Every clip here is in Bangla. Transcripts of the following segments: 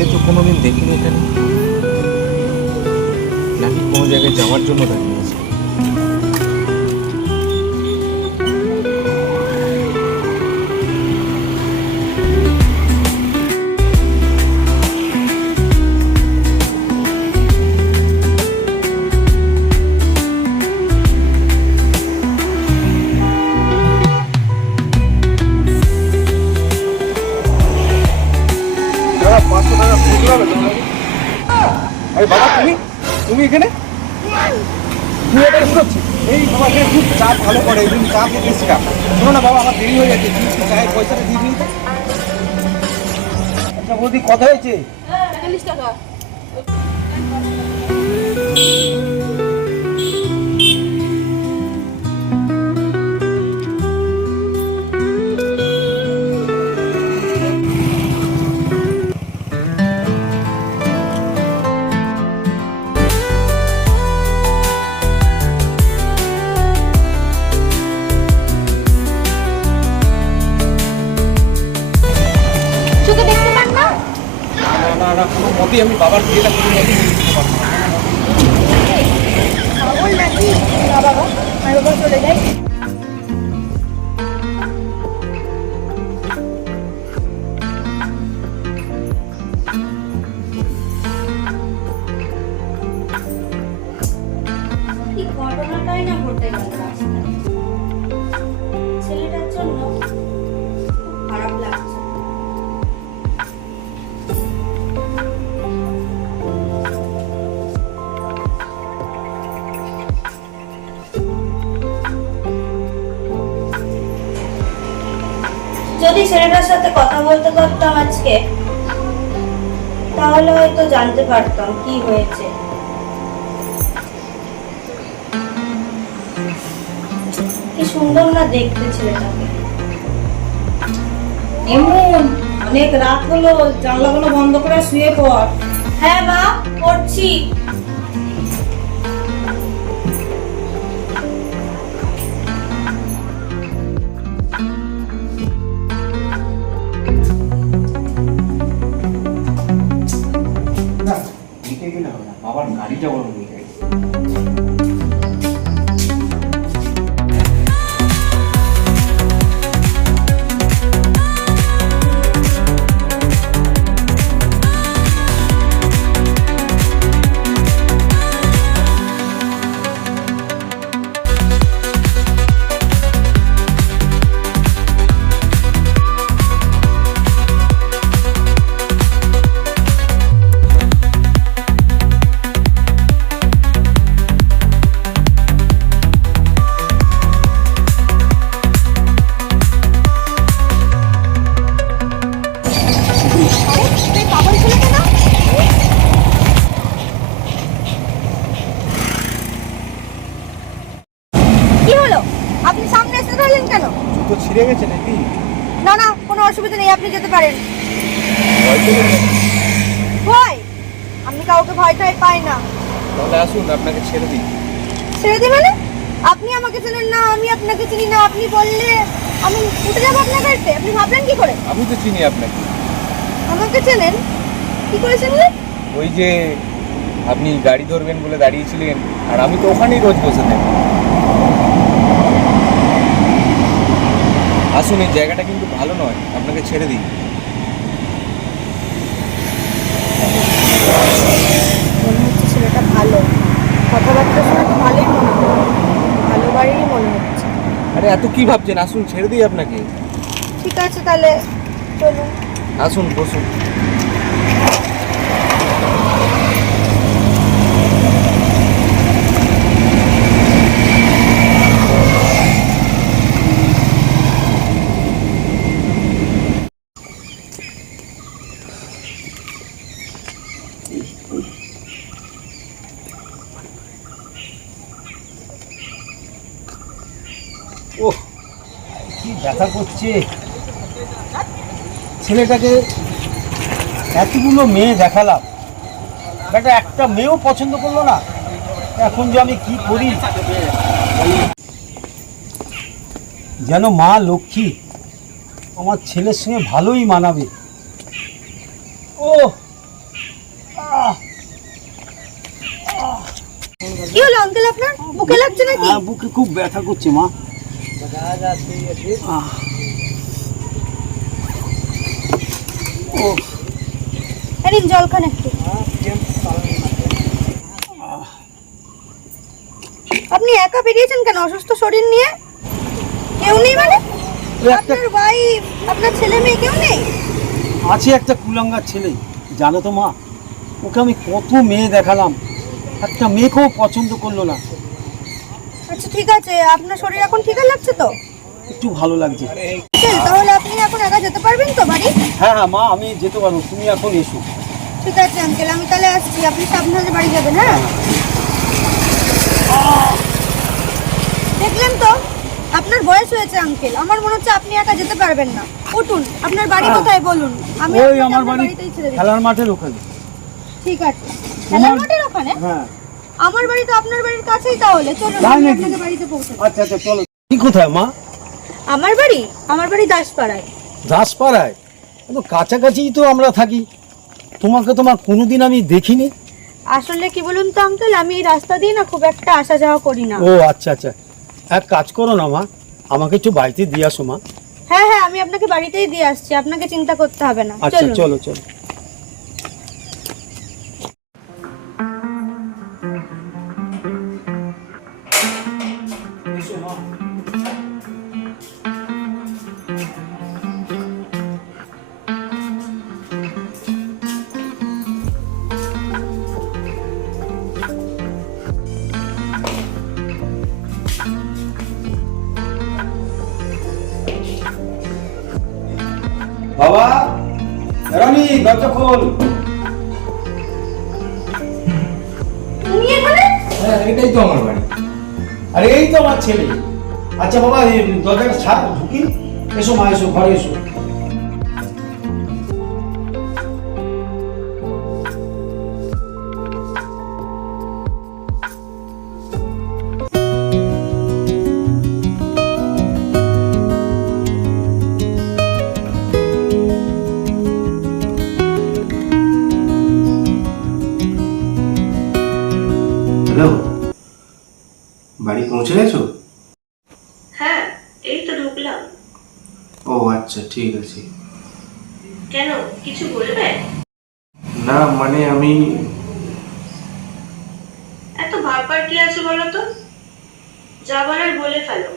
আগে তো কোনোদিন দেখিনি এখানে, নাকি কোনো জায়গায় যাওয়ার জন্য দাঁড়িয়েছে। আরে বাবা, তুমি এখানে তুই এটা কি করছিস? এই বাবা এখানে খুব চা ভালো করে, এই জন্য চা খেতে এসেছিলাম। শোনো না বাবা, আমার দেরি হয়ে যাচ্ছে, তুমি একটু চায়ের পয়সাটা দিয়ে দিন তো। আচ্ছা বৌদি, কথা হয়েছে? 40 টাকা। চোখে দেখতে পান না? না না, কোনো মতেই আমি বাবার বিয়েটা কোনো মতেই মেনে নিতে পারবো না। পাগল নাকি? না বাবা, আমি বাবা চলে যাই। কি ঘটনাটাই না ঘটে গেল রাস্তায়। ছেলেটার জন্য খুব খারাপ লাগছে। যদি ছেলেটার সাথে কথা বলতে পারতাম আজকে, তাহলে হয়তো জানতে পারতাম কি হয়েছে। কি সুন্দর না দেখতে ছেলেটাকে। এমন অনেক রাত হলো, জানলাগুলো বন্ধ করে শুয়ে পড়। হ্যাঁ মা, করছি। না, দিতে গেলে হবে না, বাবার গাড়িটা বড় নিয়ে যাই। কি হলো? আপনি সামনে এসে ধরলেন কেন? জুতো ছিঁড়ে গেছে নাকি? না না, কোনো অসুবিধা নেই, আপনি যেতে পারেন। ভয় পেলে নাকি? ভয়? আমি কাউকে ভয় টয় পাই না। তাহলে আসুন, আপনাকে ছেড়ে দিই। ছেড়ে দিই মানে? আপনি আমাকে চেনেন না, আমি আপনাকে চিনি না। আপনি বললে আমি উঠে যাবো আপনার গাড়িতে? আপনি ভাবলেন কি করে? আমি তো চিনি আপনাকে। আমাকে চেনেন? কি করে চিনলেন? ওই যে আপনি গাড়ি ধরবেন বলে দাঁড়িয়েছিলেন, আর আমি তো ওখানেই রোজ বসে থাকি। আসুন, এই জায়গাটা কিন্তু ভালো নয়, আপনাকে ছেড়ে দিই। মনে হচ্ছে ছেলেটা ভালো, কথাবার্তা শুনে তো ভালোই মনে হলো, ভালো বাড়িই মনে হচ্ছে। আরে এত কি ভাবছেন, আসুন ছেড়ে দিই আপনাকে। ঠিক আছে তাহলে চলুন। আসুন, বসুন। ওহ, কি ব্যথা করছে। ছেলেটাকে এতগুলো মেয়ে দেখালাম, বেটা একটা মেয়েও পছন্দ করলো না। এখন যে আমি কি করি। যেন মা লক্ষ্মী আমার ছেলের সঙ্গে ভালোই মানাবে। ও বুকে খুব ব্যথা করছে মা। ও নিন জল খান একটু। আপনি একা বেরিয়েছেন কেন অসুস্থ শরীর নিয়ে? কেউ নেই মানে? আপনার ওয়াইফ, আপনার ছেলে মেয়ে কেউ নেই? আছে একটা কুলাঙ্গার ছেলে, জানো তো মা, ওকে আমি কত মেয়ে দেখালাম, একটা মেয়েকেও পছন্দ করলো না। আচ্ছা ঠিক আছে, আপনার শরীর এখন ঠিক লাগছে তো? একটু ভালো লাগছে। তাহলে আপনি এখন একা যেতে পারবেন তো বাড়ি? হ্যাঁ হ্যাঁ মা, আমি যেতে পারবো, তুমি এখন এসো। ঠিক আছে আঙ্কেল, আমি তাহলে আসছি, আপনি সাবধানে বাড়ি যাবেন। হ্যাঁ দেখলেন তো, আপনার বয়স হয়েছে আঙ্কেল, আমার মনে হচ্ছে আপনি একা যেতে পারবেন না। উঠুন, আপনার বাড়ি কোথায় বলুন, আমি ওই আপনাকে আমার আপনার বাড়ি বাড়িতেই ছেড়ে দিচ্ছি। খেলার মাঠের ওখানে। ঠিক আছে, খেলার মাঠের ওখানে? হ্যাঁ। আমার বাড়ি তো আপনার বাড়ির কাছেই, তাহলে চলুন তাই আমি নাকি? আপনাকে বাড়িতে পৌঁছে দিই। আচ্ছা আচ্ছা চলো। কি কোথায় মা? আমার বাড়ি দাসপাড়ায়। দাসপাড়ায়? তো কাছাকাছিই তো আমরা থাকি, তোমাকে তোমার কোনোদিন আমি দেখিনি। আসলে কি বলুন তো আঙ্কেল, আমি এই রাস্তা দিয়ে না খুব একটা আসা যাওয়া করি না। ও আচ্ছা আচ্ছা, এক কাজ করো না মা, আমাকে একটু বাড়িতে দিয়ে আসো মা। হ্যাঁ হ্যাঁ, আমি আপনাকে বাড়িতেই দিয়ে আসছি, আপনাকে চিন্তা করতে হবে না। আচ্ছা চলুন। চলো চলো। বাবা, রানী দরজা খোল। তুমি এখানে? হ্যাঁ এটাই তো আমার বাড়ি। আরে এই তো আমার ছেলে। আচ্ছা বাবা, এই দরজাটা ছাড়, ঢুকি। এসো মা, এসো, ঘরে এসো। হ্যালো, বাড়ি পৌঁছে গেছো? হ্যাঁ, এই তো ঢুকলাম। ও আচ্ছা, ঠিক আছে। কেন, কিছু বলবে? না মানে আমি এত ভাববার কি আছে বলো তো? যা বলার বলে ফেলো,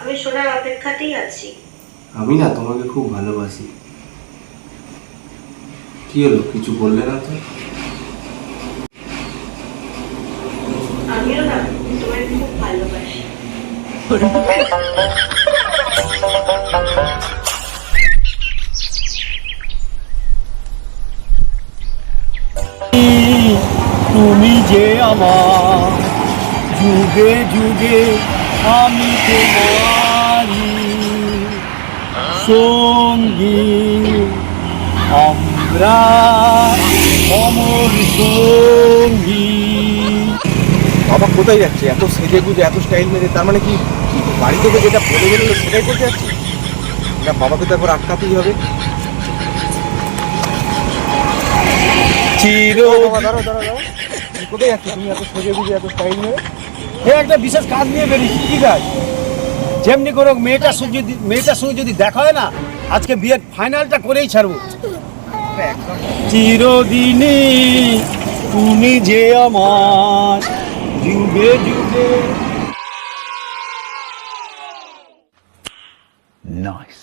আমি শোনার অপেক্ষাতেই আছি। আমি না তোমাকে খুব ভালোবাসি। কি হলো, কিছু বললে না তো? আমিও না তোমায় খুব ভালোবাসি। তুমি যে আমার যুগে যুগে, আমি তোমারি সঙ্গী, আমরা অমর সঙ্গী। বাবা কোথায় যাচ্ছে এত সেজে গুজে, এত স্টাইল মেরে? তার মানে কি বাড়ি থেকে যেটা বলে গেলো সেটাই করতে যাচ্ছি? না, বাবাকে তো একবার আটকাতেই হবে। বাবা দাঁড়াও দাঁড়াও দাঁড়াও, তুমি কোথায় যাচ্ছ? তুমি এত সেজে গুজে, এত স্টাইল মেরে? একটা বিশেষ কাজ নিয়ে বেরিয়েছি। কি কাজ? যেমনি করে মেয়েটার সঙ্গে যদি দেখা হয় না, আজকে বিয়ের ফাইনালটা করেই ছাড়বো। চিরদিনই তুমি যে আমার যুগে যুগে। নাইস।